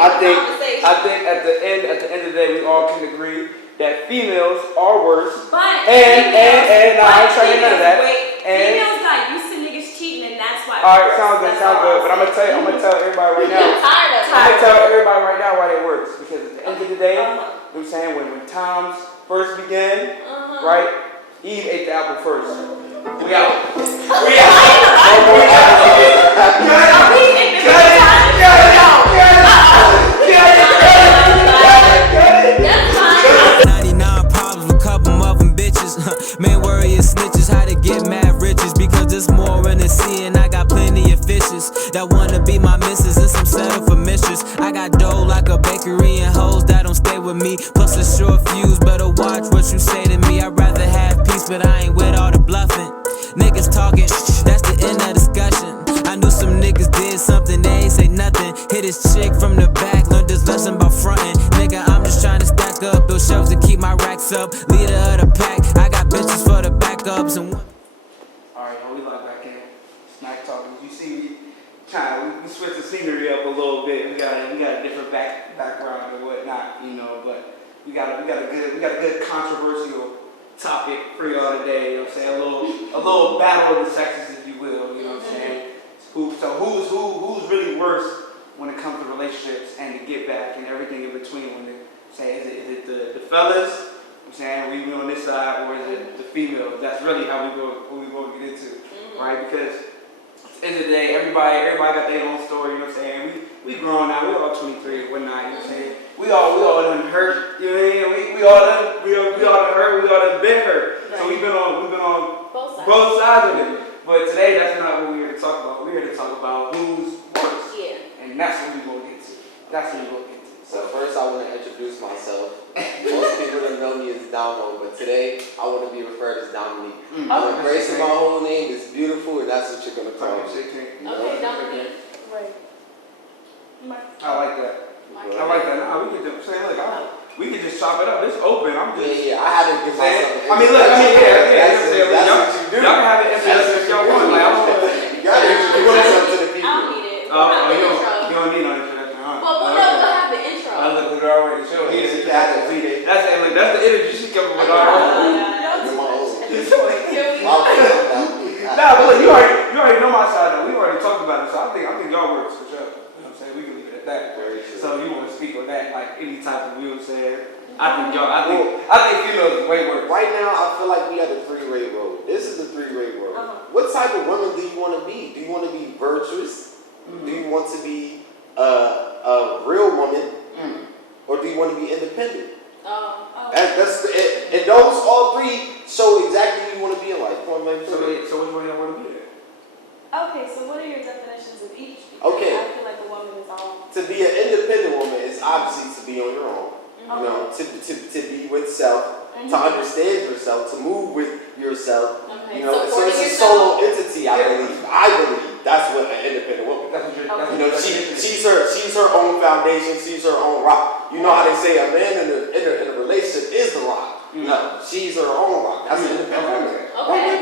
I think at the end of the day, we all can agree that females are worse. But and I ain't trying to none of that. Females got used to niggas cheating, and that's why. All right, sounds good. But I'm gonna tell everybody right now. I'm gonna tell everybody right now why they works, because at the end of the day, you know what I'm saying, when times first began, right? Eve ate the apple first. We out. Man, warriors snitches, how to get mad riches, because there's more in the sea and I got plenty of fishes that wanna be my missus and some settle for mistress. I got dough like a bakery and hoes that don't stay with me, plus a short fuse, better watch what you say to me. I'd rather have peace, but I ain't with all the bluffing. Niggas talking, that's the end of discussion. I knew some niggas did something, they ain't say nothing. Hit his chick from the back, learned this lesson about frontin'. Nigga, I'm just trying to stack up, build shelves to keep my racks up. Leader of the pack, I got bitches for the backups and Alright, we lock back in. It's nice talking. You see, we switched the scenery up a little bit. We got a different background and whatnot, you know. But we got a good controversial topic for y'all today. You know what I'm saying? A little battle of the sexes, if you will. You know what I'm saying? Who's really worse when it comes to relationships and to get back and everything in between? When they say, is it the fellas? I'm saying we on this side, or is it the females? That's really how we go get into, right? Because at the end of the day, everybody got their own story. You know what I'm saying? We grown now. We all 23 and whatnot. You know what I'm saying? We all done hurt. You know what I mean? We all done hurt. We all done been hurt. Right. So we've been on both sides of it. But today, that's not what we're here to talk about. We're here to talk about who's worse. Yeah. And that's what we're gonna get to. So first, I want to introduce myself. Most people don't know me as Domino, but today I want to be referred as Dominique. I'm embracing my whole name. It's beautiful, and that's what you're gonna call me. Okay, Dominique. Right. I like that. Nah, we could just say, look, we could just chop it up. It's open. I'm just. Yeah. I had to give myself. Y'all can have it if y'all want. Like, I don't want to. You gotta introduce yourself to the people. I don't need it. You don't need no introduction, huh? Well, we'll have the intro. I looked at her already. That's the energy she coming with already. Nah, but look, you already know my side though. We already talked about it, so I think y'all works for sure. You know what I'm saying? We can leave it at that. So you want to speak on that, like any type of view saying? I think females is way worse. Right now, I feel like we have a three-way road. This is a three-way road. What type of woman do you want to be? Do you want to be virtuous? Do you want to be a real woman? Or do you want to be independent? And those all three show exactly who you want to be in life. So which one y'all want to be in? Okay, so what are your definitions of each? Okay. I feel like a woman is all. To be an independent woman is obviously to be on your own. You know, to be with self, to understand yourself, to move with yourself. Okay. You know, so it's a solo entity. I believe that's what an independent woman. You know, she's her own foundation. She's her own rock. You know how they say a man in a relationship is the rock. No, she's her own rock. That's an independent woman. Okay.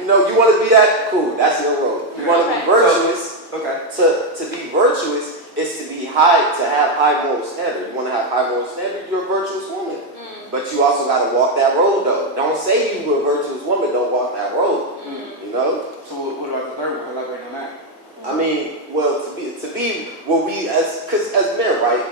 You know, you want to be that? Cool. That's your role. You want to be virtuous. To be virtuous is to have high moral standard. You want to have high moral standard, you're a virtuous woman. But you also got to walk that road though. Don't say you were a virtuous woman, don't walk that road. You know? So what about the third one? Elaborate on that. I mean, well, to be what we as men, right?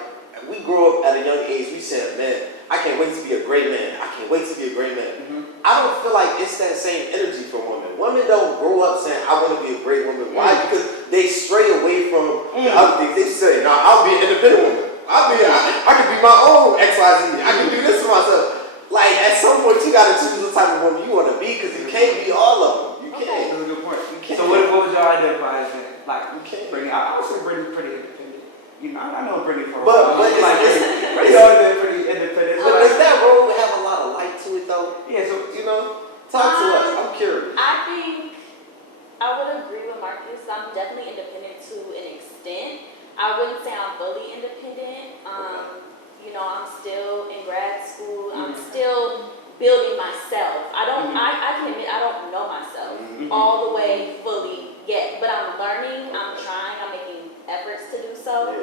We grow up at a young age, we said, man, I can't wait to be a great man. I can't wait to be a great man. I don't feel like it's that same energy for women. Women don't grow up saying, I want to be a great woman. Why? Because they stray away from the other things. They say, nah, I'll be an independent woman. I can be my own XYZ. I can do this for myself. Like, at some point, you got to choose the type of woman you want to be, because you can't be all of them. You can't. That's a good point. So what would y'all identify as then? Like, you can't. I would say Brittany's pretty independent. You know, I know Brittany for a while. But Brittany's always been pretty independent. But does that role have a lot of light to it, though? Yeah, so, you know, talk to us. I'm curious. I think I would agree with Marcus. I'm definitely independent to an extent. I wouldn't say I'm fully independent. You know, I'm still in grad school. I'm still building myself. I can admit I don't know myself all the way fully yet, but I'm learning. I'm trying. I'm making efforts to do so.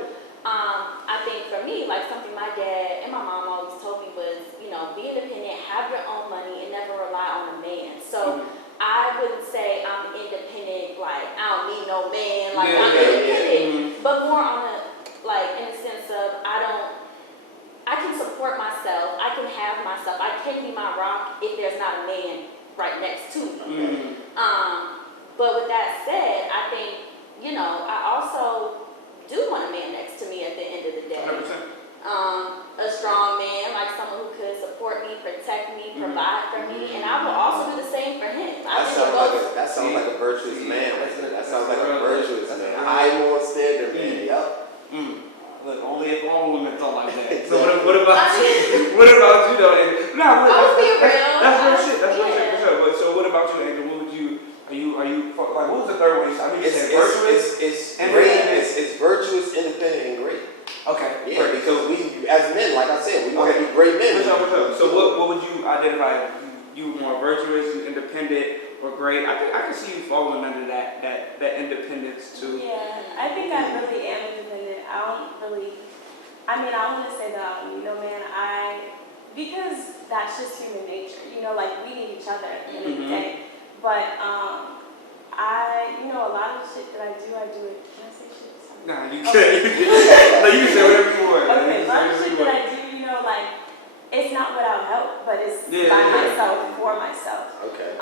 me, like something my dad and my mom always told me was, you know, be independent, have your own money, and never rely on a man. So I wouldn't say I'm independent, like I don't need no man, like I'm independent, but more on a, like in the sense of I can support myself, I can have myself, I can be my rock if there's not a man right next to me. But with that said, I think, you know, I also do want a man next to me at the end of the day. 100%. A strong man, like someone who could support me, protect me, provide for me, and I will also do the same for him. That sounds like a virtuous man. That sounds like a virtuous man. High moral standard man. Yep. Look, only if all women thought like that. So what about you? What about you though? And, no, I'll be real. That's real shit. That's real shit for sure. But so what about you, Angel? What would you? Are you like? What was the third one? I mean, you said virtuous. It's great. It's virtuous, independent, and great. Okay. Yeah, perfect. because we as men, like I said, we want to be great men. What's up? So what would you identify? You more virtuous, you independent, or great? I can see you falling under that independence too. Yeah, I think I really am independent. I want to say that I don't need no man. Because that's just human nature. You know, like we need each other at the end of the day. But a lot of the shit that I do it. Can I say shit? Nah, you can't. No, you can say whatever you want. Okay, a lot of shit that I do, you know, like it's not without help, but it's by myself, for myself. Okay.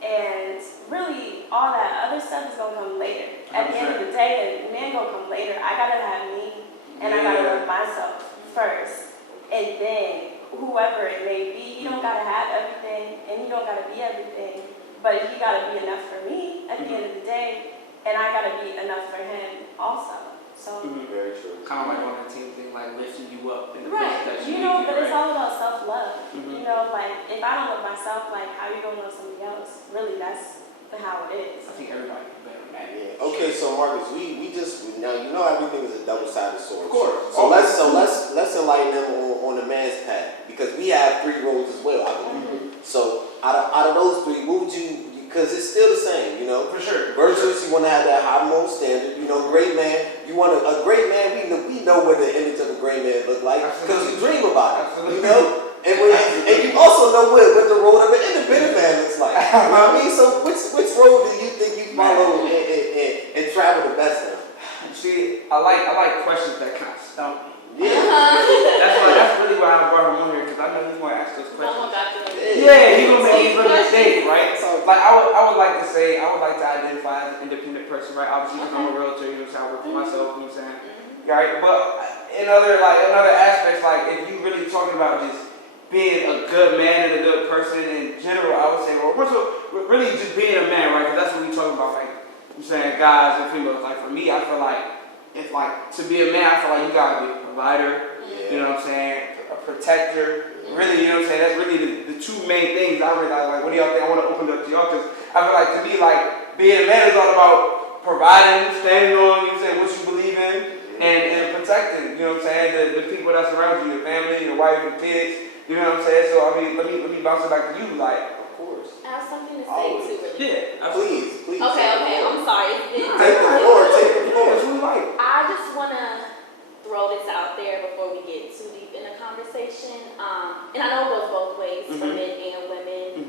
And really, all that other stuff is gonna come later. At the end of the day, a man gonna come later. I gotta have me, and I gotta love myself first, and then whoever it may be. He don't gotta have everything, and he don't gotta be everything, but he gotta be enough for me at the end of the day, and I gotta be enough for him also. So very true. Kind of like on the team thing, like lifting you up in the right, place that you need know, you, but right? it's all about self-love. You know, like if I don't love myself, like how you gonna love somebody else? Really, that's how it is. I think everybody can better than that. Yeah. Okay, so Marcus, we now you know everything is a double-sided sword. Of course. So let's enlighten them on the man's path, because we have 3 roles as well, I believe. So out of those 3, what would you? Because it's still the same, you know. For sure. Virtuous, you want to have that high moral standard. You know, great man. You want a great man. We know what the image of a great man look like because you dream about it. Absolutely. You know, and you also know what the role of an independent man looks like. You know what I mean? So which role do you think you follow and travel the best in? See, I like questions that kind of stump me. Yeah. That's really why I brought him on here, because I know he's going to ask those questions. Someone got to Yeah, he's going to make a mistake, right? So, like, I would like to identify as an independent person, right? Obviously, because I'm a realtor, you know, so I work for myself, you know what I'm saying? Right? But in other aspects, like, if you really talking about just being a good man and a good person in general, I would say, well, first of all, really just being a man, right? Because that's what we talking about, like, I'm saying guys and females. Like, for me, I feel like, if like to be a man, I feel like you gotta be a provider, you know what I'm saying, a protector. Really, you know what I'm saying. That's really the 2 main things I realize. Like, what do y'all think? I want to open it up to y'all, because I feel like to me, like being a man is all about providing, standing on, you know what I'm saying, what you believe in, and protecting. You know what I'm saying, the people that surround you, your family, your wife, your kids. You know what I'm saying. So I mean, let me bounce it back to you, like. I have something to say too, really. Yeah, please. Okay, I'm sorry. Take the floor. That's what we like. I just want to throw this out there before we get too deep in the conversation. And I know it goes both ways for men and women.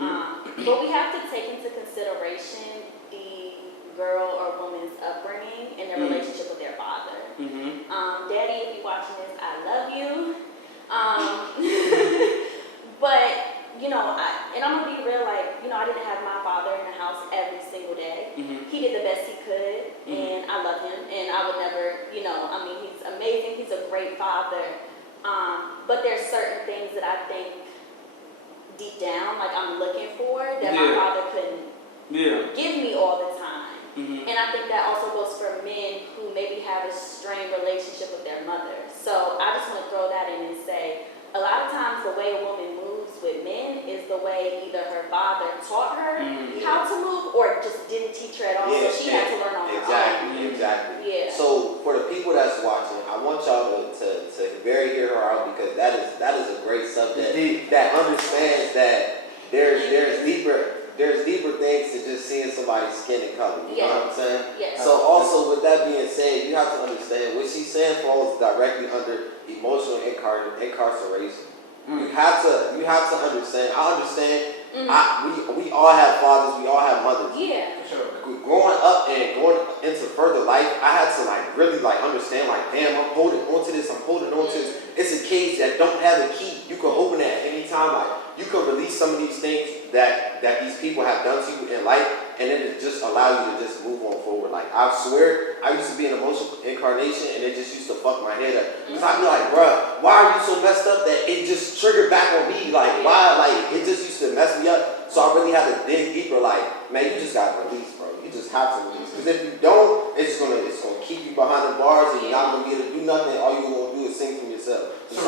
But we have to take into consideration the girl or woman's upbringing and their relationship with their father. Daddy, if you're watching this, I love you. But you know, and I'm gonna be real, like, you know, I didn't have my father in the house every single day. He did the best he could, and I love him, and I would never, you know, I mean, he's amazing, he's a great father, but there's certain things that I think deep down, like I'm looking for, that my father couldn't give me all the time. And I think that also goes for men who maybe have a strained relationship with their mother. So I just want to throw that in and say, a lot of times the way a woman moves with men is the way either her father taught her how to move or just didn't teach her at all, so she had to learn on her own. Exactly. Yeah. So for the people that's watching, I want y'all to very hear her out, because that is a great subject that understands that there's deeper things to just just seeing somebobody's skin and color. You know what I'm saying? Yes. So also with that being said, you have to understand what she's saying falls directly under emotional incarceration. You have to understand. I understand. We all have fathers. We all have mothers. Yeah. For sure. Growing up and going into further life, I had to like really like understand like, damn, I'm holding on to this. I'm holding on to this. It's a cage that don't have a key. You can open it at any time. Like you can release some of these things that these people have done to you in life, and then it just allow you to just move on forward. Like I swear, I used to be an emotional incarnation, and it just used to fuck my head up. Cause I'd be like, bruh, why are you so messed up that it just triggered back on me? Like why? Like it just used to mess me up. So I really had to dig deeper. Like man, you just gotta release, bro. You just have to release. Cause if you don't, it's gonna keep you behind the bars, and you're not gonna be able to do nothing. All you're gonna do is sing from yourself. So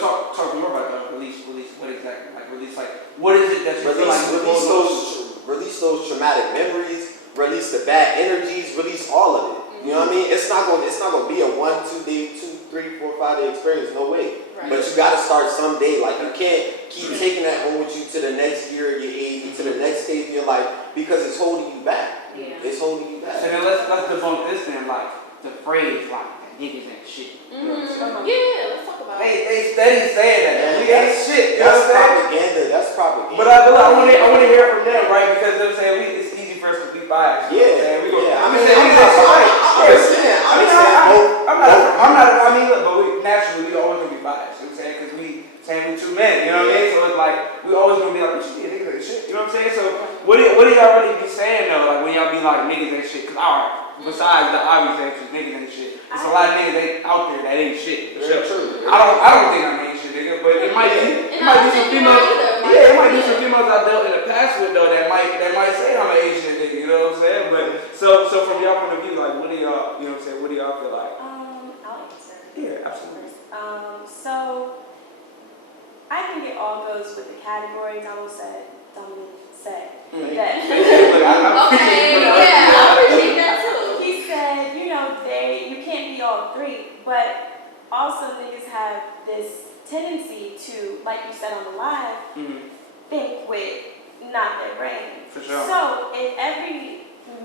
talk more about that. Release. What exactly? Like release. Like what is it that you feel like release those traumatic memories. Release the bad energies. Release all of it. You know what I mean? It's not gonna be a 1, 2 day, 2, 3, 4, 5 day experience. No way. Right. But you gotta start someday. Like you can't keep taking that on with you to the next year of your age, to the next stage of your life, because it's holding you back. Yeah. It's holding you back. So then let's debunk this then, like the phrase like niggas ain't shit. You know what I'm saying? Yeah, let's talk about it. They steady saying that. We ain't shit. You know That's what I'm saying? propaganda. That's propaganda. But I want to hear from them, right? Because they're saying it's easy for us to be biased. You know what I'm saying? We go. Yeah. I'm not. I mean, look, but we naturally always gonna be biased. You know what I'm saying? Because we two men. You know what I mean? So it's like we always gonna be like, we should be niggas ain't shit. You know what I'm saying? So what do y'all really be saying though? Like when y'all be like niggas ain't shit? Cause besides the obvious answers, niggas ain't shit. There's a lot of niggas out there that ain't shit. For sure. True. I don't think I'm ain't shit, nigga. But it might be some females. Yeah, it might be some females I dealt in the past with though that might say I'm an Asian nigga. You know what I'm saying? But so from y'all point of view, like what do y'all, you know what I'm saying? What do y'all feel like? I'll answer. Yeah, absolutely. So I think it all goes with the category Dominique said. That Okay, yeah, I appreciate that too. he said, you can't be all three, but also niggas have this tendency to, like you said on the live, think with not their brain. For sure. So if every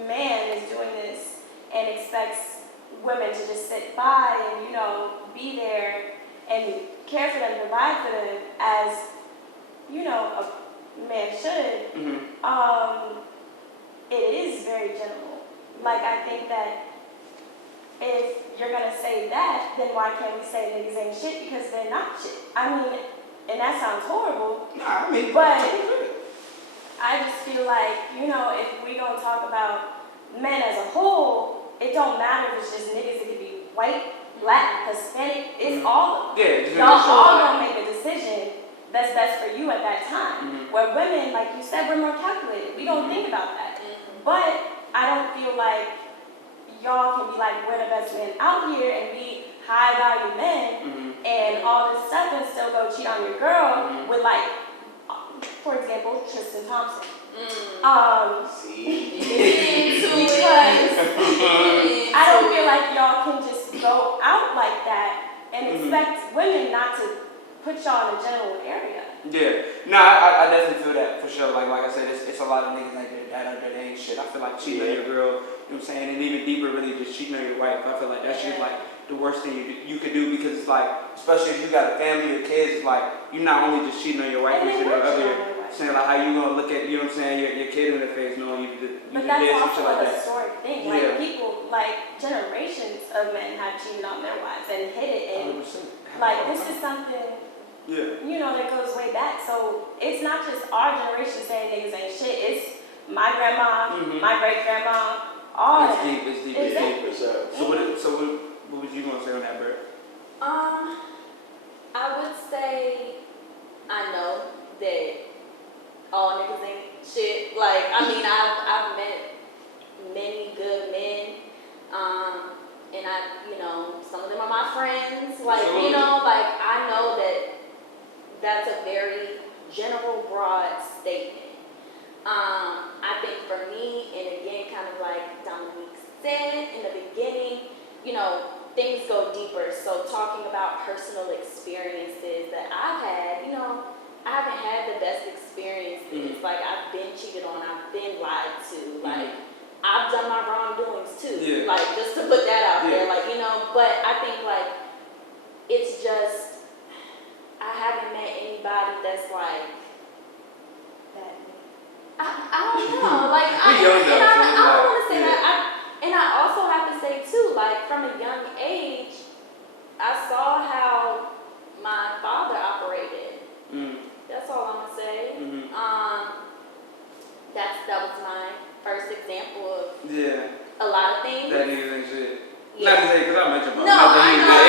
man is doing this and expects women to just sit by and, be there and care for them, provide for them as, a man should, it is very general. Like, I think that if you're going to say that, then why can't we say niggas ain't shit because they're not shit? I mean, and that sounds horrible, but I just feel like, if we're going to talk about men as a whole, it don't matter if it's just niggas. It could be white, black, Hispanic, it's all of them. Yeah, y'all all gonna make a decision that's best for you at that time. Where women, like you said, we're more calculated. We don't think about that. But I don't feel like y'all can be like, we're the best men out here and be high value men and all this stuff and still go cheat on your girl with like, for example, Tristan Thompson. Because I don't feel like y'all can just go out like that and expect women not to put y'all in a general area. Yeah, no, I definitely feel that for sure. Like I said, it's a lot of niggas like that ain't shit. I feel like cheating on your girl, you know what I'm saying, and even deeper, really just cheating on your wife. I feel like that's just like the worst thing you could do because it's like, especially if you got a family or kids, it's like you're not only just cheating on your wife, you're cheating on other. Saying like how you gonna look at, you know what I'm saying, your kid in the face knowing you did some shit like that. But that's also a historic thing. Like people, like generations of men have cheated on their wives and hid it, and 100%. like this is something. That goes way back. So it's not just our generation saying niggas ain't shit. It's my grandma, my great grandma, all it's that. Deep. It's deep. Exactly. It's deep. So what was you gonna say on that, Bert? I would say I know that all niggas ain't shit. Like, I mean, I've met many good men, and some of them are my friends. Like, like I know that that's a very general, broad statement. I think for me, and again, kind of like Dominique said in the beginning, things go deeper. So talking about personal experiences that I've had, I haven't had the best experiences. Like, I've been cheated on, I've been lied to, like, I've done my wrongdoings too. Yeah. Like, just to put that out there, Yeah. like, you know, but I think, like, it's just, I haven't met anybody that's like, I don't know, like, I don't want to say that, and I also have to say too, like, from a young age, I saw how my father operated. That's all I'm gonna say. That was my first example of a lot of things. That niggas ain't shit. Yeah. Not to say, because I mentioned about No, not that I he know. was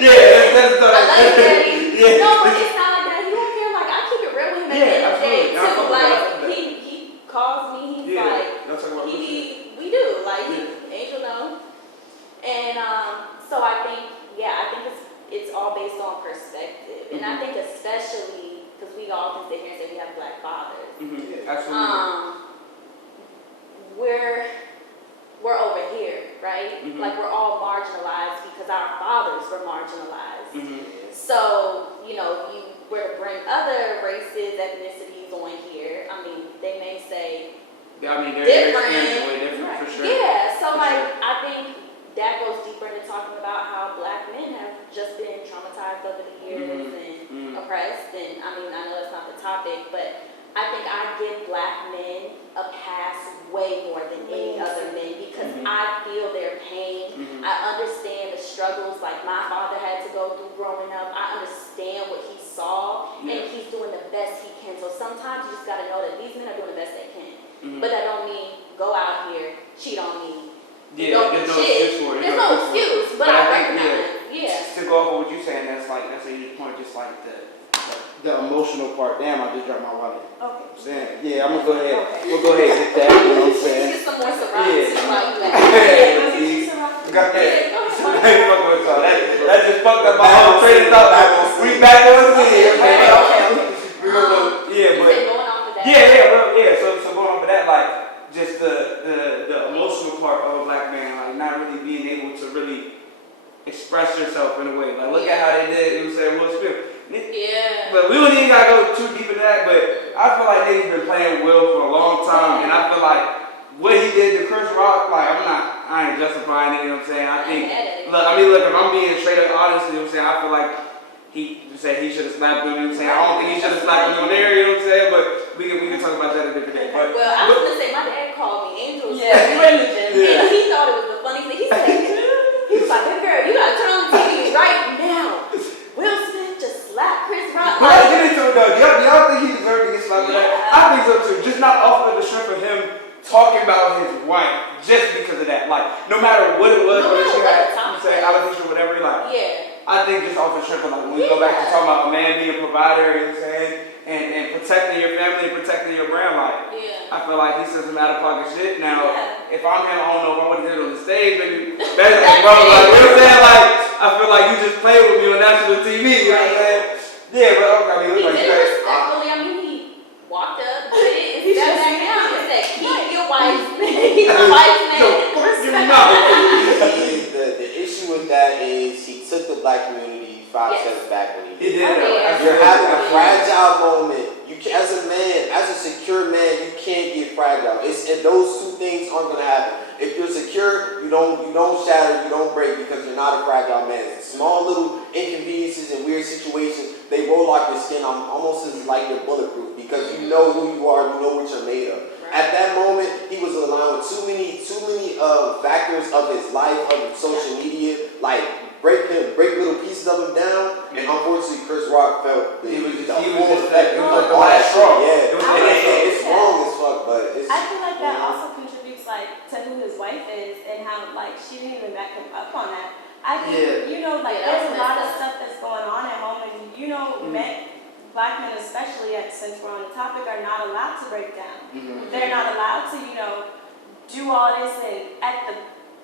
yeah, that's I love you, Daddy. Yeah. No, but it's not like that. He don't care. Like, I keep it real with him at the end of the day absolutely. I too. fuck with Like, that. he calls me. He's like, Y'all talking about good shit. we do. Like, Angel know. And so I think it's all based on perspective, and I think especially because we all can sit here and say we have black fathers. Absolutely. We're over here, right? Like, we're all marginalized because our fathers were marginalized. So, you know, if you were to bring other races, ethnicities on here, I mean, they may say Their different. experience is way different, for sure. Yeah, so For like, sure. I think that goes deeper into talking about how black men have just been traumatized over the years and oppressed. And I mean, I know that's not the topic, but I think I give black men a pass way more than any other men because I feel their pain. I understand the struggles like my father had to go through growing up. I understand what he saw, and he's doing the best he can. So sometimes you just got to know that these men are doing the best they can. But that don't mean go out here, cheat on me. There's no excuse for it. There's no excuse, but I recognize. Yeah. To go off of what you're saying, that's a huge point. Just like the emotional part. Damn, I just dropped my wallet. Okay. Saying, yeah, I'm gonna go ahead. We'll go ahead and get that. You know what I'm saying? Get some more sobriety like that. Go ahead. That just fucked up my whole train of thought. We back on here, man. We gonna go. Yeah, but Going off of that. So going off of that, like just the emotional part of a black man, like not really being able to really express yourself in a way. Like look at how they did. It was saying Will Smith. Yeah. But we don't even gotta go too deep in that. But I feel like niggas been playing Will for a long time, and I feel like what he did to Chris Rock, like I ain't justifying it. You know what I'm saying? I think. Look, if I'm being straight up honest, you know what I'm saying? I feel like he said he should have slapped him. You know what I'm saying? I don't think he should have slapped him on there. You know what I'm saying? But we can talk about that a different day. But Well, I was gonna say my dad called me Angel. Yeah, we were in the gym. And he thought it was the funny thing. He said, he was like, girl, you gotta turn on the TV right now. Will Smith just slapped Chris Rock. but let's get into it though. Y'all think he deserved to get slapped with that? I think so too. Just not off of the strength of him talking about his wife, just because of that. Like, no matter what it was, whether she had, alopecia or whatever, like, I think just off the strength of like, when we go back to talking about a man being a provider, you know what I'm saying, and protecting your family and protecting your brand, like, I feel like he said some out of pocket shit. Now, if I'm him, I don't know if I would have did it on the stage, maybe better like, bro, like, you know what I'm saying? Like, I feel like you just played with me on national TV, you know what I'm saying? Yeah, but okay, I mean, He like, did it respectfully. I mean, he walked up, did it, and sat back down and said, keep your wife's name. Keep your wife's name. The issue with that is he took the black community 5 steps back when he did. You're having a fragile moment. You can, as a man, as a secure man, you can't get fragile. And those two things aren't gonna happen. If you're secure, you don't shatter, you don't break because you're not a fragile man. Small little inconveniences and weird situations, they roll off your skin almost as like you're bulletproof because you know who you are, you know what you're made of. At that moment, he was allowing too many factors of his life, of social media, like break little pieces of him down, and unfortunately, Chris Rock felt the full effect of all that straw. Yeah, it's wrong as fuck, but it's. I feel like that also contributes like to who his wife is and how like she didn't even back him up on that. I think there's a lot of stuff that's going on at home, and black men especially, since we're on the topic, are not allowed to break down. They're not allowed to, do all this. And at the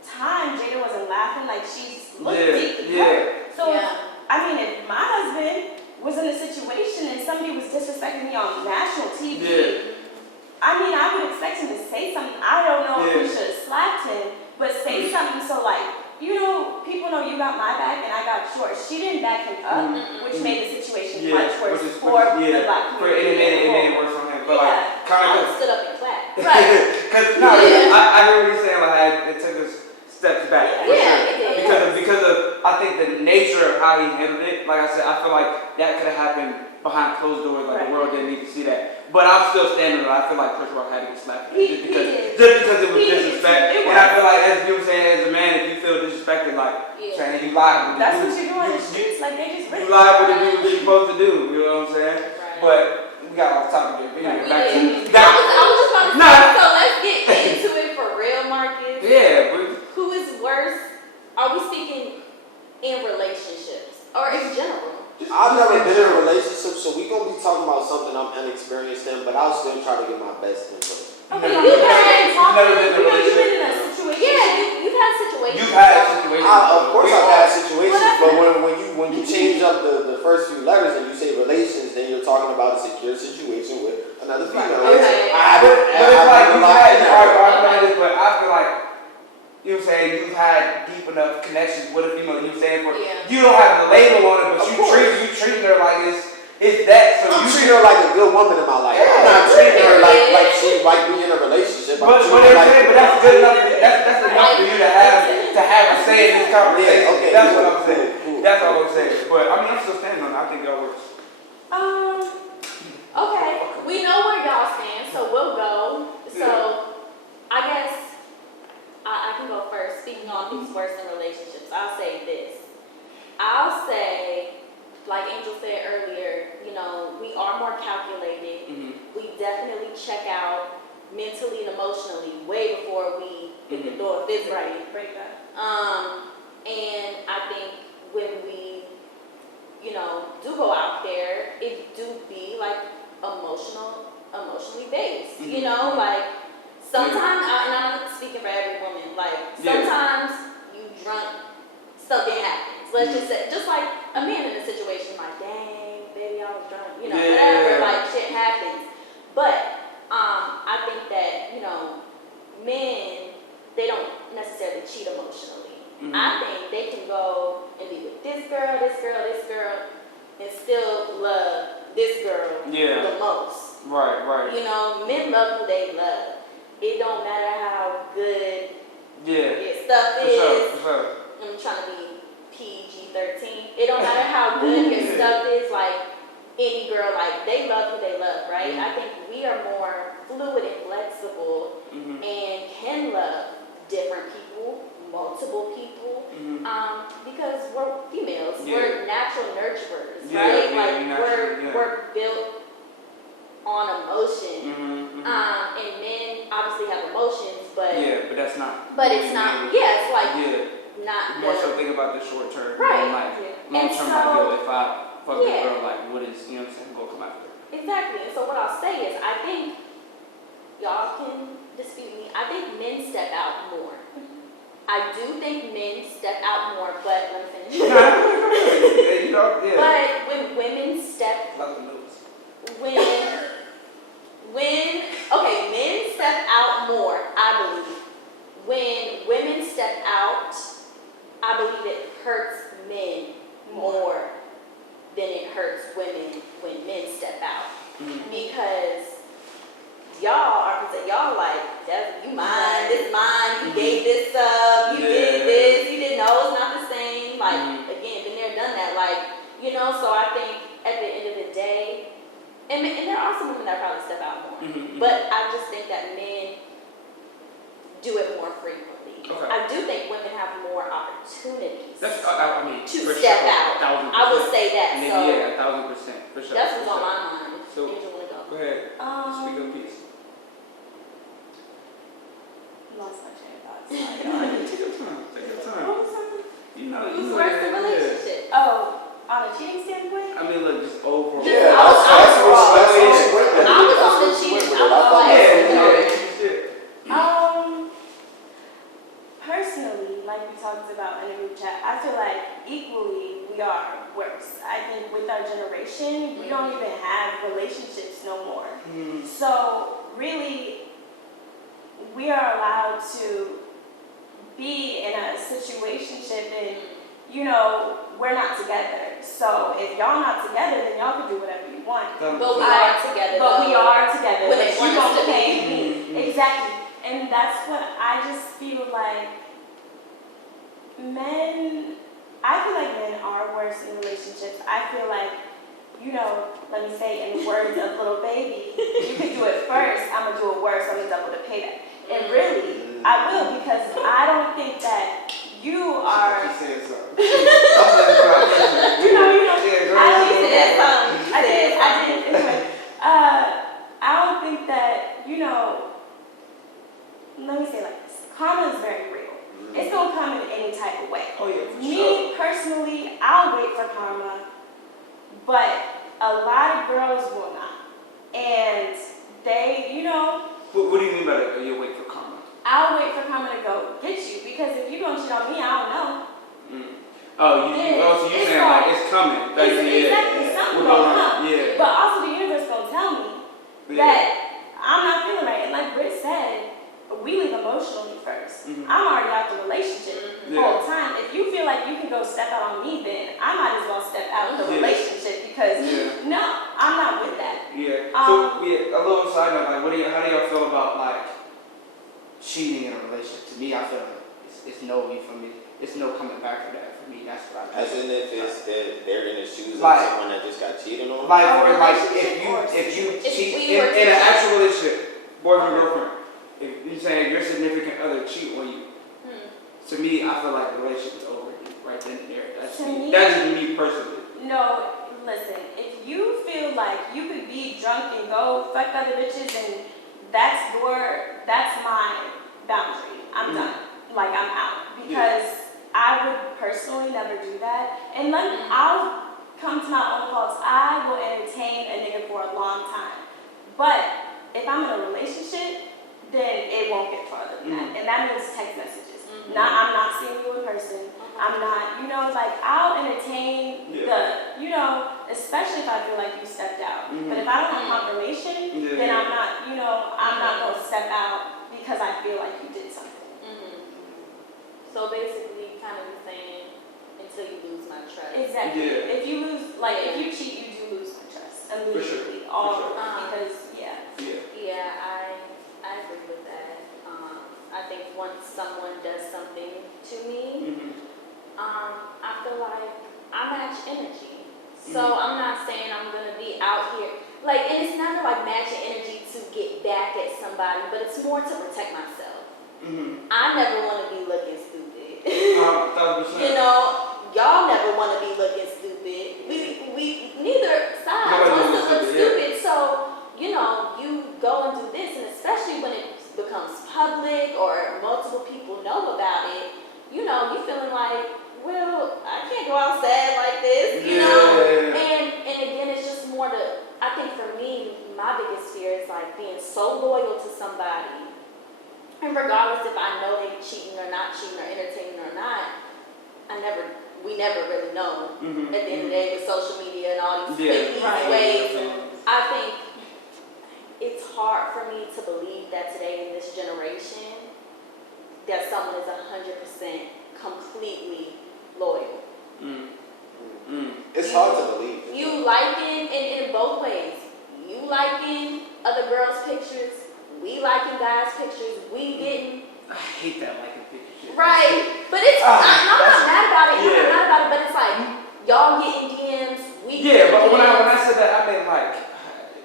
time, Jada wasn't laughing, like she's looking deeply hurt. So, I mean, if my husband was in a situation and somebody was disrespecting me on national TV, I mean, I would expect him to say something. I don't know if we should have slapped him, but say something so like, people know you got my back and I got black short. She didn't back him up, which made the situation much worse which is- for the black For it community. made it worse on him. But Yeah. like, kind I of. would stood up and clap. Right. Because no, Yeah. I hear what you're saying. Like it took us steps back. For Yeah, sure. it did. Because of I think the nature of how he handled it. Like I said, I feel like that could have happened behind closed doors. Like the world didn't need to see that. But I'm still standing on it. I feel like Chris Rock had to get slapped He just did. because it was He did. disrespect. It And I was. feel like as you were saying, as a man, if you feel disrespected, like Yeah. saying you lied, That's what you're doing in the streets. Like they just you lied with the do what you're supposed to do. You know what I'm saying? Right. But we got off topic here. But anyway, We back did. to I was just about to say, Nah. so let's get into it for real, Marcus. yeah. Who is worse? Are we speaking in relationships or in general? I've never been in a relationship, so we gonna be talking about something I'm inexperienced in, but I'll still try to get my best input. Okay, You've you've never been in a been in relationship. a situation. Yeah, you've had situations. You've had situations. Of course I've had situations, Well, but when you change up the first few letters and you say relations, then you're talking about a secure situation with another female. Okay. I But haven't, it's like you've had, that. but I feel like, you know what I'm saying, you've had deep enough connections with a female, you know what I'm saying, for, Yeah. you don't have the label on it, but Of you course. treating her like it's that, so I'm you treating her like a good woman in my life. I'm not treating her like she might be in a relationship. I'm but treating her like but that's good enough, that's enough for you to have a say in this conversation, Yeah, okay, that's what cool, I'm saying, cool. that's all I'm saying, but I mean, I'm still standing on it, I think y'all works. Okay, we know where y'all stand, so we'll go. So, I guess I can go first. Speaking on who's worse in relationships, I'll say this. I'll say, like Angel said earlier, you know, we are more calculated. We definitely check out mentally and emotionally way before we hit the door physically. Right, break that. And I think when we, you know, do go out there, it do be like emotionally based. You know, like sometimes, and I'm not speaking for every woman, like sometimes you drunk, something happens. Let's just say, just like a man in a situation, like, dang, baby, I was drunk, you know, whatever, like shit happens. But I think that, you know, men, they don't necessarily cheat emotionally. I think they can go and be with this girl, and still love this girl the most. Right. You know, men love who they love. It don't matter how good your stuff is. For sure. I'm trying to be PG-13. It don't matter how good your stuff is, like any girl, like they love who they love, right? I think we are more fluid and flexible and can love different people, multiple people, because we're females. We're natural nurturers, right? Like we're built on emotion. And men obviously have emotions, but but that's not. But it's not. Yeah, it's like not More the. so think about the short term. Right. Like And long term, so- like yo, if I fuck this Yeah. girl, like what is, you know what I'm saying? Go come after. Exactly. And so what I'll say is, I think y'all can dispute me. I think men step out more. I do think men step out more, but let me finish. But when women step, men step out more, I believe. When women step out, I believe it hurts men more than it hurts women when men step out. Because y'all like, that, you mine, this mine, you gave this up, you did this, you didn't know, it's not the same. Like, again, been there, done that. Like, you know, so I think at the end of the day, and there are some women that probably step out more, but I just think that men do it more frequently. Okay. I do think women have more opportunities That's, I mean, to for step sure, out. 1000%. I would say that. And So yeah, 1000%, for sure. that's for what's on sure. my mind. So- Angel, wanna go? Go ahead. Speak of peace. Lost my train of thoughts. Take your time. Take your time. What was something? You know, Who's worse in relationship? Oh, on a cheating standpoint? I mean, look, just overall. Yeah, I was that's what wrong. she went with. I was on the That's what she cheating. went I with. was like, Personally, like we talked about in the group chat, I feel like equally we are worse. I think with our generation, we don't even have relationships no more. So really, we are allowed to be in a situationship and you know, we're not together. So if y'all not together, then y'all can do whatever you want. But we are together. But we are together. When But they you want us gonna to be. pay me. Exactly. And that's what I just feel like men are worse in relationships. I feel like, you know, let me say in the words of Little Baby, you can do it first, I'm gonna do it worse, I'm gonna double the payback. And really, I will, because I don't think that you are. She said something. You know, Yeah, girl. I did. Anyway, I don't think that, you know, let me say it like this. Karma is very real. It's gonna come in any type of way. Oh yeah, for sure. Me personally, I'll wait for karma, but a lot of girls will not. And they, you know, What do you mean by that? You wait for karma? I'll wait for karma to go get you, because if you're gonna cheat on me, I don't know. Oh, so you're saying like it's coming. Like, Exactly, something gonna come. Yeah. But also the universe gonna tell me that I'm not feeling right. And like Britt said, we leave emotionally first. I'm already out the relationship the whole time. If you feel like you can go step out on me, then I might as well step out of the relationship, because no, I'm not with that. Yeah. So a little side note, like, how do y'all feel about like cheating in a relationship? To me, I feel like it's no, you feel me? It's no coming back for that. For me, that's what I feel. As in, if it's they're in the shoes of Like- someone that just got cheated on. Like, or like relationship if you If cheat we were in an together. actual relationship, boyfriend girlfriend, if you're saying your significant other cheat on you, to me, I feel like the relationship is over right then and there. That's To me. me- That's just me personally. No, listen, if you feel like you could be drunk and go fuck other bitches, and that's my boundary. I'm done. Like, I'm out. Because I would personally never do that. And I'll come to my own faults. I will entertain a nigga for a long time. But if I'm in a relationship, then it won't get farther than that. And that means text messages. I'm not seeing you in person. I'm not, you know, like, I'll entertain the, you know, especially if I feel like you stepped out. But if I don't have confirmation, then I'm not, you know, I'm not going to step out because I feel like you did something. So basically, kind of saying, until you lose my trust. Exactly. Yeah. If you lose, like, if you cheat, you do lose my trust immediately. Because, Yeah, I agree with that. I think once someone does something to me, I feel like I match energy. So I'm not saying I'm gonna be out here like, and it's not like matching energy to get back at somebody, but it's more to protect myself. I never want to be looking stupid. 1,000%. You know, y'all never want to be looking stupid. We neither side wants to look stupid. So, you know, you go and do this, and especially when it becomes public or multiple people know about it, you know, you feeling like, well, I can't go outside like this, you know? And again, it's just more I think for me, my biggest fear is like being so loyal to somebody. And regardless if I know they're cheating or not cheating or entertaining or not, we never really know. At the end of the day, with social media and all these quick, easy ways, I think it's hard for me to believe that today in this generation, that someone is 100% completely loyal. It's hard to believe. You liking, in both ways. You liking other girls' pictures, we liking guys' pictures, we getting. I hate that liking picture shit. Right, but it's, I'm not mad about it, but it's like, y'all getting DMs, we getting but when DMs. I said that, I meant like,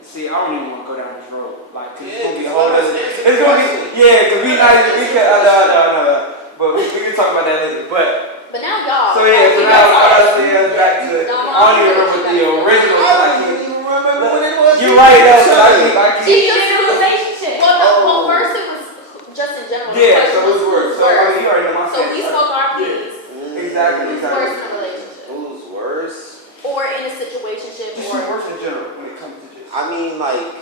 see, I don't even want to go down this road. Like, cause it's gonna be a it's whole other. It's gonna be, cause we can, no. But we can talk about that later. But now y'all. so now I gotta back to. I don't even remember the original. I don't even remember when it was. You're right, though. I keep. cheating in a relationship. Well, first it was just in general. Yeah, so it was worse. So you already know my So we spoke our piece. Exactly. Who's worse in a relationship? Who's worse? Or in a situationship, Just or worse in general when it comes to just. I mean, like,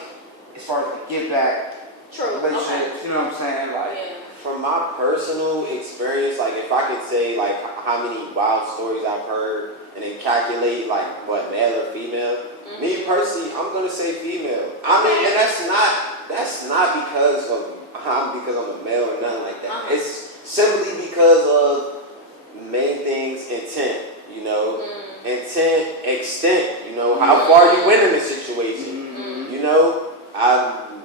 As far as like get back, true. relationships, you know what I'm saying? Like, from my personal experience, like, if I could say, like, how many wild stories I've heard and then calculate, like, what, male or female, me personally, I'm going to say female. I mean, and that's not because I'm a male or nothing like that. It's simply because of main things intent, you know, intent, extent, you know, how far you went in the situation, you know.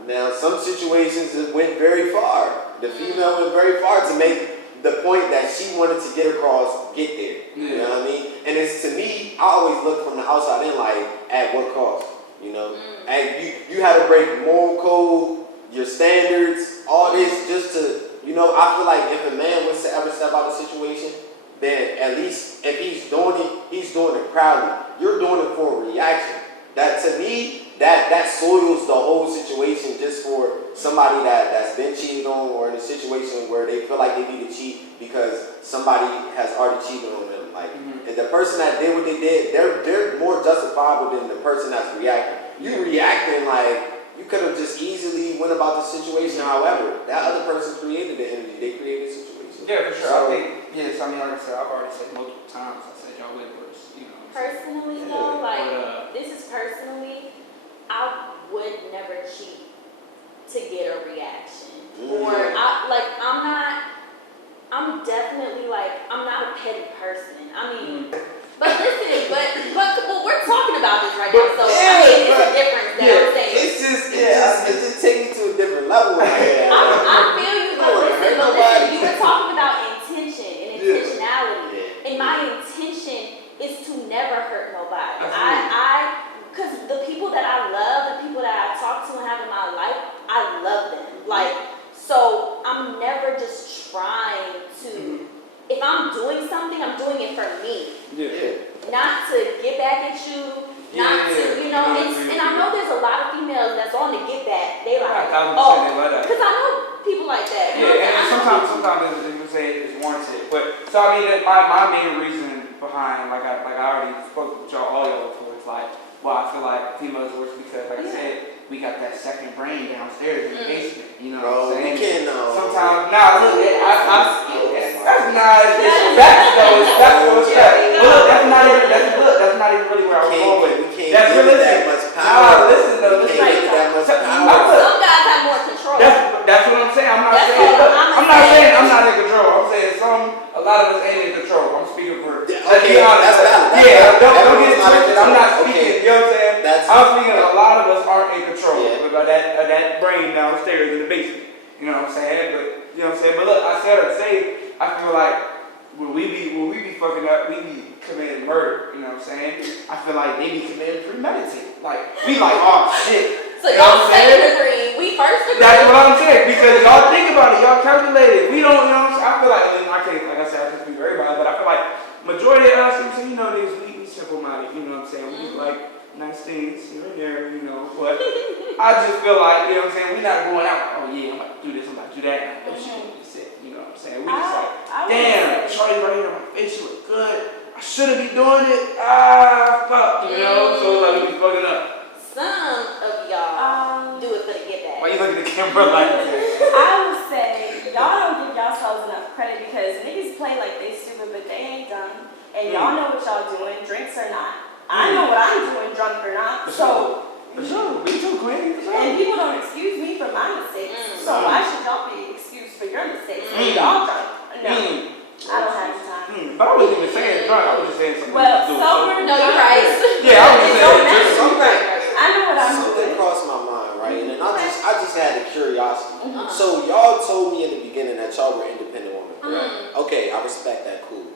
Now some situations it went very far. The female went very far to make the point that she wanted to get across, get there. You know what I mean? And it's, to me, I always look from the outside in like, at what cost, you know? And you had to break moral code, your standards, all this just to, you know, I feel like if a man was to ever step out of the situation, then at least if he's doing it proudly. You're doing it for a reaction. That, to me, that soils the whole situation just for somebody that's been cheated on, or in a situation where they feel like they need to cheat because somebody has already cheated on them. Like, and the person that did what they did, they're more justifiable than the person that's reacting. You reacting like you could have just easily went about the situation. However, that other person created the energy. They created the situation. Yeah, for sure. So, I think, yes, I mean, like I said, I've already said multiple times, I said y'all went first, you know. Personally though, like, this is personally, I would never cheat to get a reaction. Or, I'm definitely like, I'm not a petty person. I mean, but listen, but we're talking about this right now, so I mean, it's a difference that I'm saying. It just take me to a different level. I feel you, but listen, you were talking about intention and intentionality. And my intention is to never hurt nobody. Because the people that I love, the people that I talk to and have in my life, I love them. Like, so I'm never just trying to, if I'm doing something, I'm doing it for me. Not to get back at you, not to, you know, and I know there's a lot of females that's on the get back. They like, because I know people like that. You know, And sometimes you would say it's warranted. But, so I mean, my main reason behind, like I already spoke with all y'all before, it's like, well, I feel like females worse because, like I said, we got that second brain downstairs in the basement. You know what I'm saying? Sometimes, look, that's not, it's facts though, it's facts. But look, that's not even really where I was going with it. That's realistic. Listen though, some guys have more control. That's what I'm saying. I'm not saying I'm not in control. I'm saying a lot of us ain't in control. I'm speaking for. Let's be honest. Don't get it twisted. I'm not speaking. You know what I'm saying? I'm speaking. A lot of us aren't in control about that brain downstairs in the basement. You know what I'm saying? But you know what I'm saying. But look, I said to say, I feel like when we be fucking up, we be committing murder. You know what I'm saying? I feel like they be committing premeditated. Like we like, oh shit. So y'all second agree, we first agree. That's what I'm saying, because y'all think about it, y'all calculate it. We don't, you know what I'm saying? I feel like, I can't, like I said, I can't speak for everybody, but I feel like majority of us, you know, we simple-minded, you know what I'm saying? We do like nice things here and there, you know, but I just feel like, you know what I'm saying, we're not going out, oh yeah, I'm about to do this, I'm about to do that, oh shit, this it, you know what I'm saying? We just like, damn, shorty right here, my face, she look good, I shouldn't be doing it, fuck, you know? So like, we be fucking up. Some of y'all do it for the get back. Why you looking at the camera like that? I would say y'all don't give yourselves enough credit because niggas play like they stupid, but they ain't dumb. And y'all know what y'all doing, drinks or not. I know what I'm doing, drunk or not. For sure. Me too, Queen. And people don't excuse me for my mistakes. So why should y'all be excused for your mistakes? Y'all drunk. No. I don't have the time. But I wasn't even saying drunk. I was just saying something. Well, sober, no, you're right. Yeah, I was just saying something. I know what I'm Something doing. crossed my mind, right? And I just had the curiosity. So y'all told me in the beginning that y'all were independent women, correct? Okay, I respect that. Cool.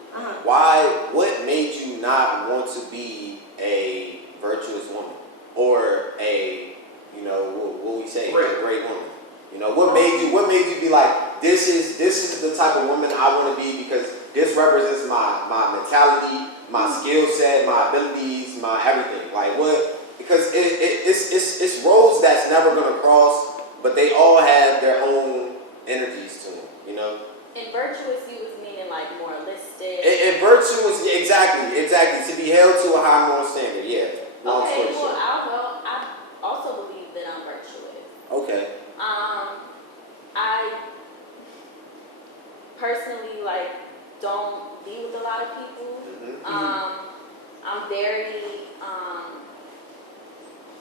What made you not want to be a virtuous woman or a, you know, what we say, a great woman? You know, what made you be like, this is the type of woman I want to be because this represents my mentality, my skill set, my abilities, my everything. Like what? Because it's roads that's never gonna cross, but they all have their own energies to them, you know. And virtuous, you was meaning like moralistic. And virtuous, exactly. To be held to a high moral standard, yeah. Okay, well, I don't know. I also believe that I'm virtuous. Okay. I personally don't be with a lot of people. I'm very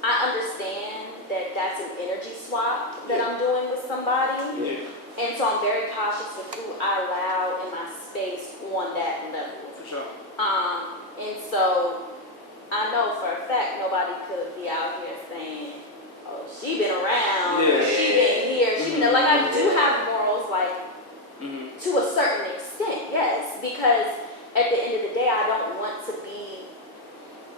I understand that that's an energy swap that I'm doing with somebody. And so I'm very cautious with who I allow in my space. space on that level. For sure. And so I know for a fact nobody could be out here saying, "Oh, she been around, Yeah. she been here, she been," like I do have morals, like to a certain extent, yes, because at the end of the day, I don't want to be.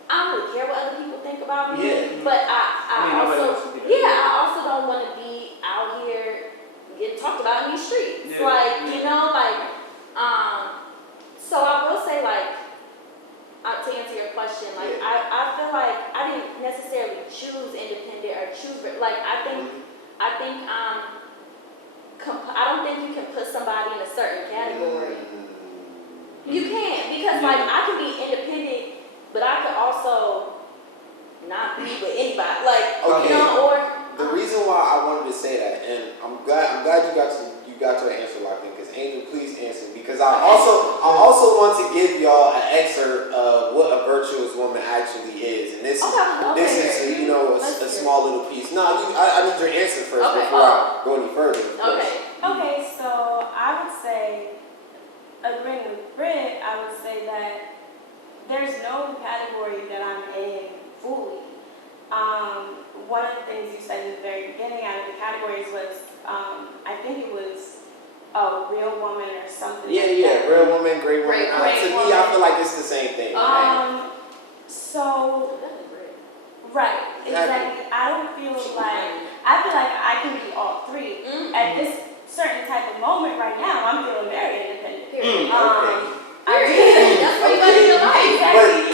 I don't really care what other people think about me, Yeah. but I mean, nobody also, wants to be that. I also don't want to be out here getting talked about in these streets, Yeah. like you know, like so I will say like. To answer your question, like I feel like I didn't necessarily choose independent or choose like I think I don't think you can put somebody in a certain category. You can't because like I can be independent, but I could also not be with anybody, like Okay. you know, or The reason why I wanted to say that, and I'm glad you got your answer locked in, because Angel, please answer, because I also want to give y'all an excerpt of what a virtuous woman actually is, and this is a small little piece. No, I need your answer first before I go any further. Okay, so I would say, agreeing with Britt, I would say that there's no category that I'm in fully. One of the things you said in the very beginning out of the categories was, I think it was a real woman or something. Yeah, real woman, great woman. Great To me, woman. I feel like it's the same thing. So, right, exactly. I don't feel like, I feel like I can be all three. At this certain type of moment right now, I'm feeling very independent. period. That's what you gotta do, like.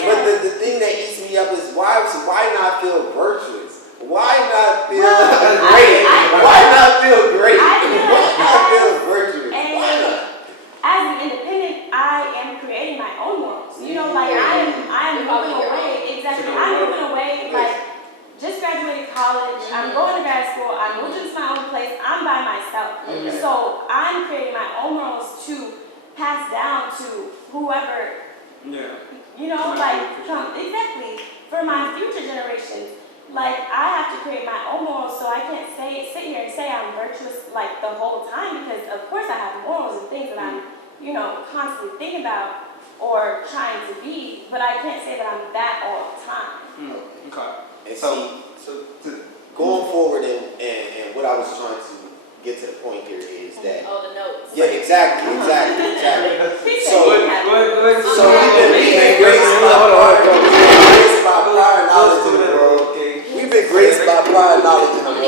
But the thing that eats me up is why not feel virtuous? Why not feel great? Why not feel great? Why not feel virtuous? Why not? As an independent, I am creating my own worlds. You know, like I'm moving away. Exactly, I'm moving away. Like just graduated college. I'm going to grad school. I'm moving to my own place. I'm by myself. So I'm creating my own worlds to pass down to whoever. Yeah. You know, like exactly for my future generations. Like I have to create my own morals, so I can't sit here and say I'm virtuous like the whole time, because of course I have morals and things that I'm, constantly thinking about or trying to be, but I can't say that I'm that all the time. Okay. And so going forward, and what I was trying to get to the point here is that. Oh, the notes. Yeah, exactly. So So we've been graced by prior knowledge in the world. We've been graced by prior knowledge in the world.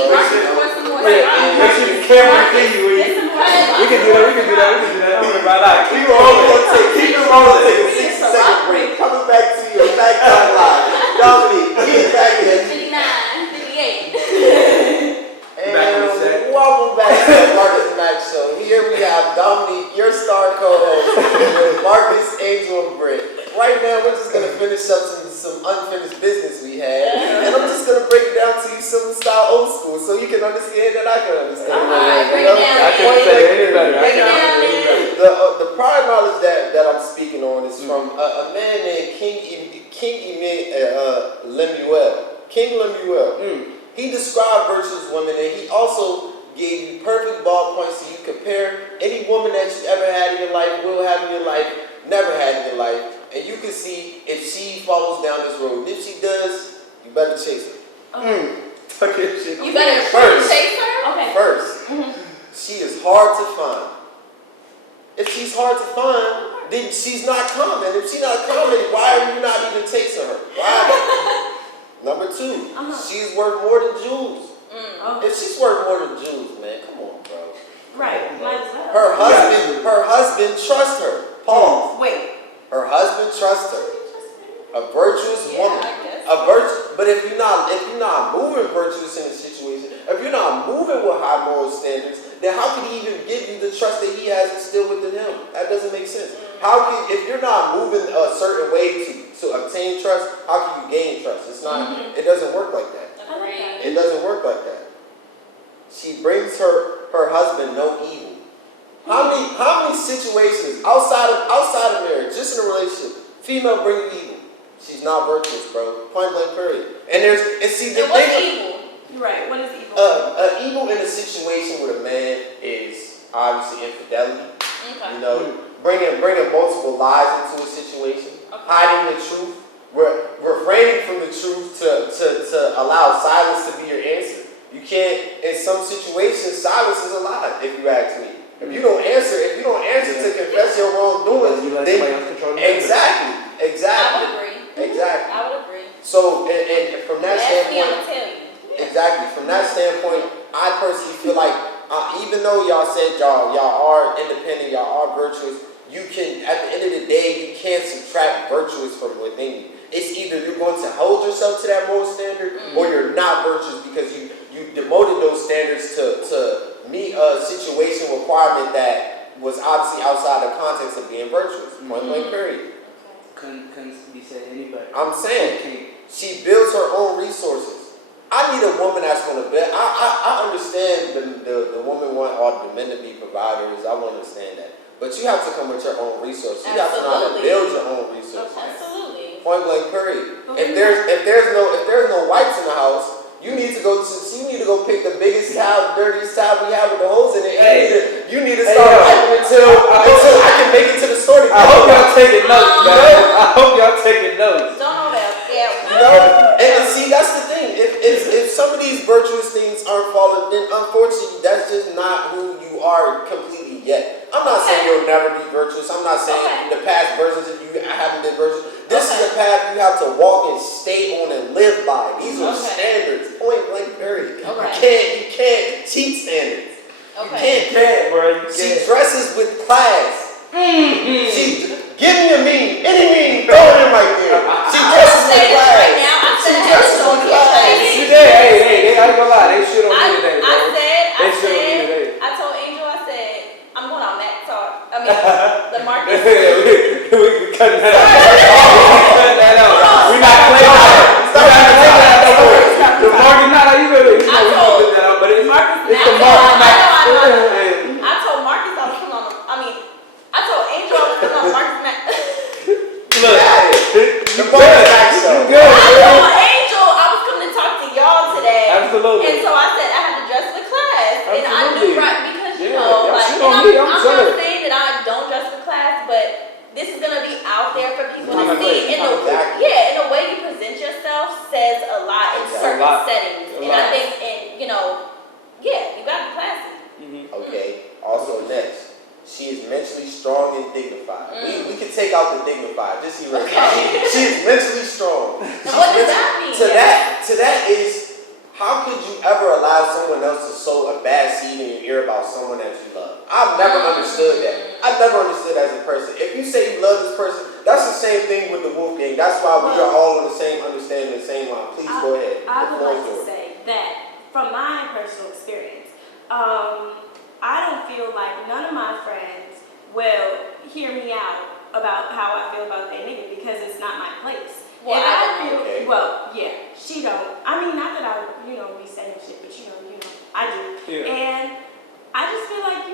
Make sure the camera see you. We can do that. Don't worry about that. Keep it rolling. Take a 6-second break. Coming back to your Mack Live. Dominique, get back in. 59, 58. And welcome back to the Marcus Mack Show. Here we have Dominique, your star co-host, with Marcus, Angel, and Britt. Right now, we're just going to finish up some unfinished business we had. And I'm just going to break it down to you simple style old school so you can understand that I can understand. Alright, break it down. I couldn't say it any better. Break it down. The prior knowledge that I'm speaking on is from a man named King Lemuel. He described virtuous women, and he also gave you perfect ballpoints so you compare any woman that you ever had in your life, will have in your life, never had in your life, and you can see if she follows down this road. And if she does, you better chase her. You better chase her? Okay. First, she is hard to find. If she's hard to find, then she's not common. If she's not common, why are you not even chasing her? Why? Number 2, she's worth more than jewels. If she's worth more than jewels, man, come on, bro. Right, might as well. Her husband trusts her. Pause. Wait. Her husband trusts her. A virtuous woman. But if you're not moving virtuous in a situation, if you're not moving with high moral standards, then how can he even give you the trust that he has instilled within him? That doesn't make sense. If you're not moving a certain way to obtain trust, how can you gain trust? It's not. It doesn't work like that. It doesn't work like that. She brings her husband no evil. How many situations outside of marriage, just in a relationship, female bring you evil? She's not virtuous, bro. Point blank, period. What's evil? Right. What is evil? Evil in a situation with a man is obviously infidelity. Okay. bringing multiple lies into a situation, hiding the truth, refraining from the truth to allow silence to be your answer. You can't, in some situations, silence is a lie, if you ask me. If you don't answer to confess your wrongdoings, You let then somebody else control the exactly. I would agree. Exactly. I would agree. So, and from that Ask me, I'm standpoint, gonna tell you. exactly. From that standpoint, I personally feel like, even though y'all said y'all are independent, y'all are virtuous, you can, at the end of the day, you can't subtract virtuous from within you. It's either you're going to hold yourself to that moral standard, or you're not virtuous because you demoted those standards to meet a situation requirement that was obviously outside the context of being virtuous. Point blank, period. Couldn't be said any better. I'm saying, she builds her own resources. I need a woman that's going to build. I understand the woman want all the men to be providers. I want to understand that. But you have to come with your own resources. You have to know how to build your own resources. Absolutely. Point blank, period. If there's no wipes in the house, you need to go pick the biggest towel, dirtiest towel we have with the holes in it. Hey. You need to start wiping until I can make it to the store. I hope y'all taking notes, man. I hope y'all taking notes. Don't know that. Yeah. And see, that's the thing. If some of these virtuous things aren't followed, then unfortunately, that's just not who you are completely yet. I'm not saying you'll never be virtuous. I'm not saying the past versions of you haven't been virtuous. This is a path you have to walk and stay on and live by. These are standards. Point blank, period. You can't cheat standards. You can't, bro. She dresses with class. She give me a mean, any mean, throw it in right there. She dresses with class. She dresses with class. Hey, I ain't gonna lie, they shit on me today, bro. I told Angel, I said, I'm going on Mack talk. I mean, the market. We cutting that out. We not playing that. The market, not you know, put that out, but it's the market. I told Marcus I was putting on. I told Angel I was putting on Marcus Mack. Look, the market back show. I told Angel I was coming to talk to y'all today. Absolutely. And so I said I had to dress for class, and I knew right because you know, like, shit on me, I'm not saying that I don't dress for class, but this is gonna be out there for people to see. In the way you present yourself says a lot in certain settings, and I think, you gotta be classy. Okay. Also next, she is mentally strong and dignified. We can take out the dignified. Just see right now. She is mentally strong. And what does that mean? To that is, how could you ever allow someone else to sow a bad seed in your ear about someone that you love? I've never understood that. I've never understood as a person. If you say you love this person, that's the same thing with the Wolf Gang. That's why we are all on the same understanding, the same line. Please go ahead. I would like to say that from my personal experience, I don't feel like none of my friends will hear me out about how I feel about that nigga because it's not my place. Well, she don't. I mean, not that I, be saying shit, but I do. Yeah. And I just feel like,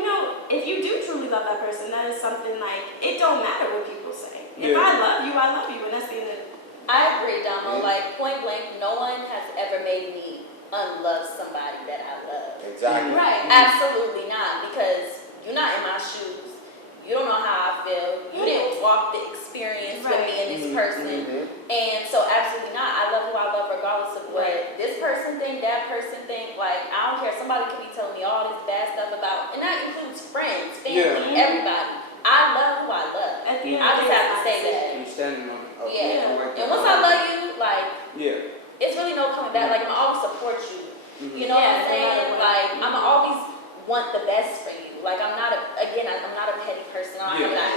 if you do truly love that person, that is something like, it don't matter what people say. If I love you, and that's the end of it. I agree, Damo. Like, point blank, no one has ever made me unlove somebody that I love. Exactly. Right. Absolutely not, because you're not in my shoes. You don't know how I feel. You didn't walk the experience with me and this person. And so absolutely not. I love who I love regardless of what this person think, that person think. Like, I don't care. Somebody could be telling me all this bad stuff about, and that includes friends, family, everybody. I love who I love. At the end I just have to say that. I'm standing on it. Yeah. And once I love you, like, it's really no coming back. Like, I'm gonna always support you. You know what I'm saying? Like, I'm gonna always want the best for you. Like, I'm not a petty person. I'm not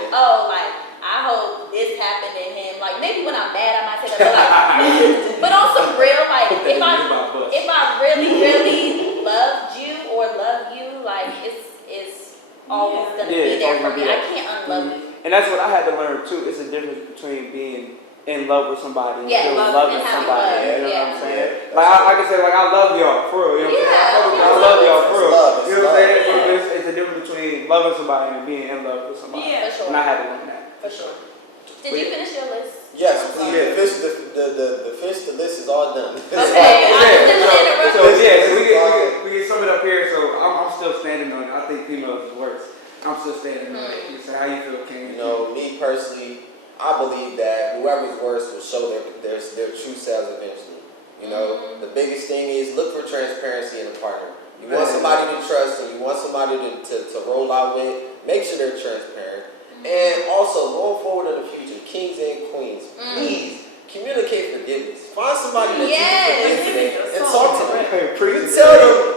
I hope this happened to him. Like, maybe when I'm mad, I might say that, but like, but on some real, like, if I really, really loved you or love you, like, it's always gonna be there for me. I can't unlove you. And that's what I had to learn too. It's a difference between being in love with somebody and still loving somebody. You know what I'm saying? Like, I can say, like, I love y'all for real. You know what I'm saying? I love y'all for real. You know what I'm saying? But it's a difference between loving somebody and being in love with somebody. Yeah, for sure. And I had to learn that. For sure. Did you finish your list? Yes, please. The list is all done. Okay. So we can sum it up here. So I'm still standing on it. I think females is worse. worse. I'm still staying in the relationship. So how you feel, King? You know, me personally, I believe that whoever's worse will show their true selves eventually. You know, the biggest thing is look for transparency in a partner. You want somebody to trust and you want somebody to roll out with, make sure they're transparent. And also, going forward in the future, kings and queens, please communicate forgiveness. Find somebody that you can forgive today and talk to them.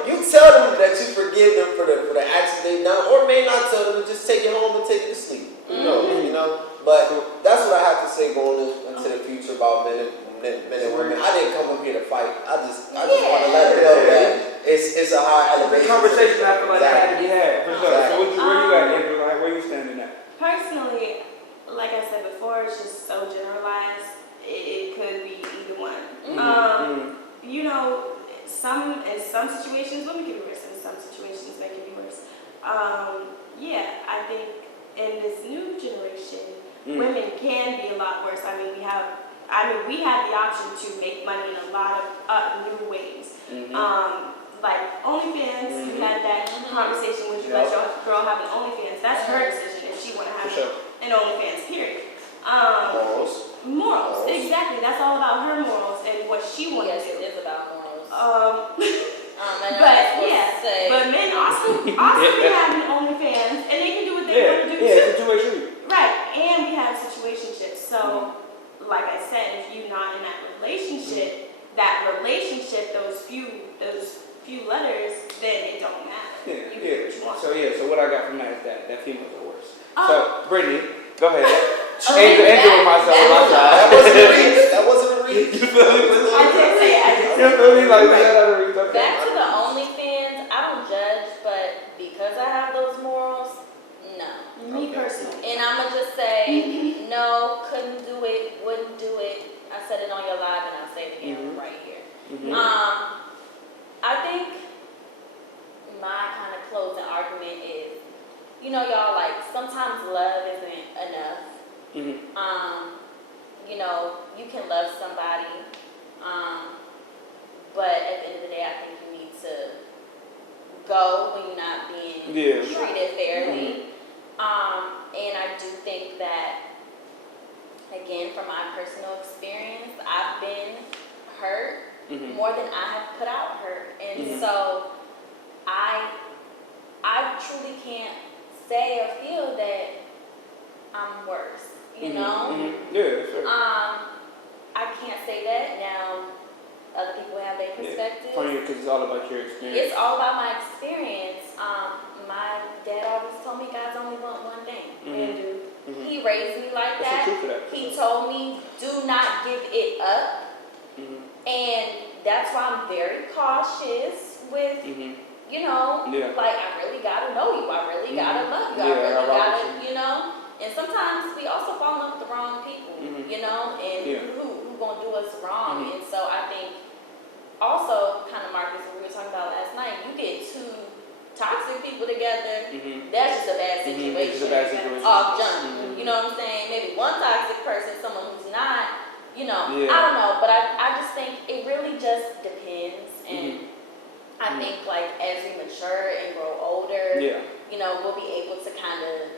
You tell them that you forgive them for the actions they've done, or may not tell them and just take it home and take it to sleep. You know. But that's what I have to say going into the future about men and women. I didn't come up here to fight. I just want to let them know that it's a high elevation. The conversation I feel like had to be had for sure. Exactly. So where you at, Andrew? Like, where you standing at? Personally, like I said before, it's just so generalized. It could be either one. You know, in some situations, women can be worse. In some situations, men can be worse. Yeah, I think in this new generation, women can be a lot worse. I mean, we have the option to make money in a lot of new ways. Like OnlyFans, you had that conversation when you let your girl have an OnlyFans. That's her decision if she want to have an OnlyFans, period. Morals, exactly. That's all about her morals and what she wants to do. Yes, it is about morals. But men also be having OnlyFans, and they can do what they want to do too. Situation. Right, and we have situationships. So, like I said, if you're not in that relationship, those few letters, then it don't matter. You do what you want. So what I got from that is that females are worse. So Brittany, go ahead. Andrew and myself on my side. That wasn't a read. You feel me? I did say You feel me? Like that. Back to the OnlyFans, I don't judge, but because I have those morals, no. Me personally. And I'ma just say, no, couldn't do it, wouldn't do it. I said it on your live and I'll say it again right here. I think my kind of closing argument is, you know, y'all, like, sometimes love isn't enough. You know, you can love somebody, but at the end of the day, I think you need to go when you're not being treated fairly. And I do think that, again, from my personal experience, I've been hurt more than I have put out hurt. And so I truly can't say or feel that I'm worse, you know? Yeah, sure. I can't say that. Now, other people have their perspectives. For you, because it's all about your experience. It's all about my experience. My dad always told me guys only want one thing. He raised me like that. He told me, do not give it up. And that's why I'm very cautious with, you know, like, I really gotta know you. I really gotta love you. I really gotta, you know. And sometimes we also fall in love with the wrong people, you know, and who gonna do us wrong. And so I think also, kind of, Marcus, what we were talking about last night, you get two toxic people together, that's just a bad situation. It's a bad situation. Off jump. You know what I'm saying? Maybe one toxic person, someone who's not, you know, I don't know, but I just think it really just depends. And I think, like, as we mature and grow older, you know, we'll be able to kind of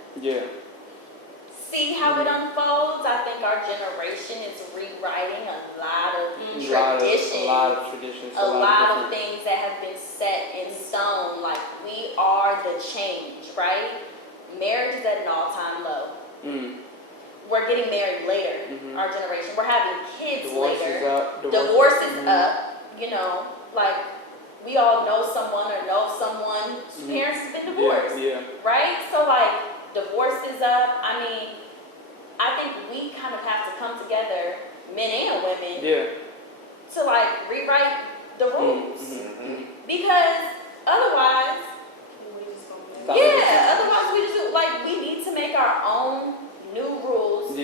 see how it unfolds. I think our generation is rewriting a lot of traditions. A lot of things that have been set in stone. Like, we are the change, right? Marriage is at an all-time low. We're getting married later, our generation. We're having kids later. Divorce is up, you know, like, we all know someone or know someone whose parents have been divorced, right? So, like, divorce is up. I mean, I think we kind of have to come together, men and women, to, like, rewrite the rules. Because otherwise, otherwise we just do, like, we need to make our own new rules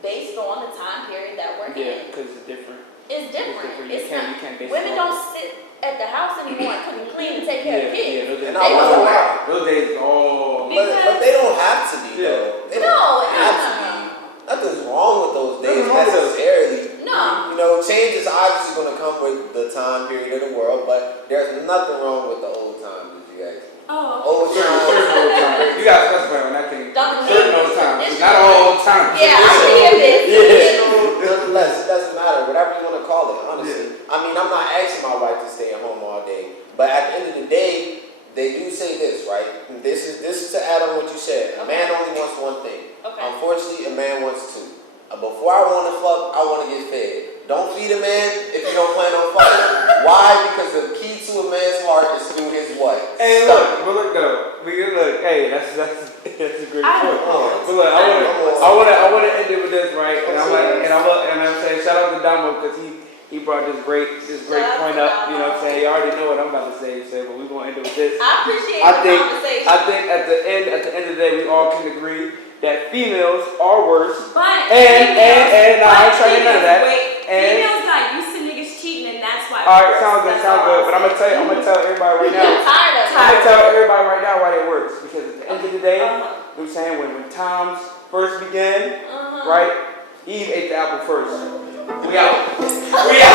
based on the time period that we're in. Because it's different. It's different. You can't base women don't sit at the house anymore and cook and clean and take care of kids. Those days all. But they don't have to be, though. They don't have to be. Nothing's wrong with those days necessarily. No. You know, change is obviously going to come with the time period of the world, but there's nothing wrong with the old times, you guys. Oh, Old Certain time. old times. You gotta specify on that thing. Don't Certain need old times. this. Not all old times. Yeah, I'm gonna hear this. Nonetheless, it doesn't matter, whatever you want to call it, honestly. I mean, I'm not asking my wife to stay at home all day, but at the end of the day, they do say this, right? This is to add on what you said. A man only wants one thing. Okay. Unfortunately, a man wants two. Before I want to fuck, I want to get fed. Don't feed a man if you don't plan on fucking. Why? Because the key to a man's heart is through his what? Hey, look, but look though. Look, hey, that's a great point. But look, I wanna end it with this, right? And I'm saying shout out to Damo because he brought this great point up. You know what I'm saying? You already know what I'm about to say, but we're gonna end it with this. I appreciate the conversation. I think at the end of the day, we all can agree that females are worse. But And I ain't trying to none of that. And females got used to niggas cheating, and that's why. all right, sounds good. But I'm gonna tell everybody right now. I'm gonna tell everybody right now why it works. Because at the end of the day, you know what I'm saying, when times first began, right? Eve ate the apple first. We out.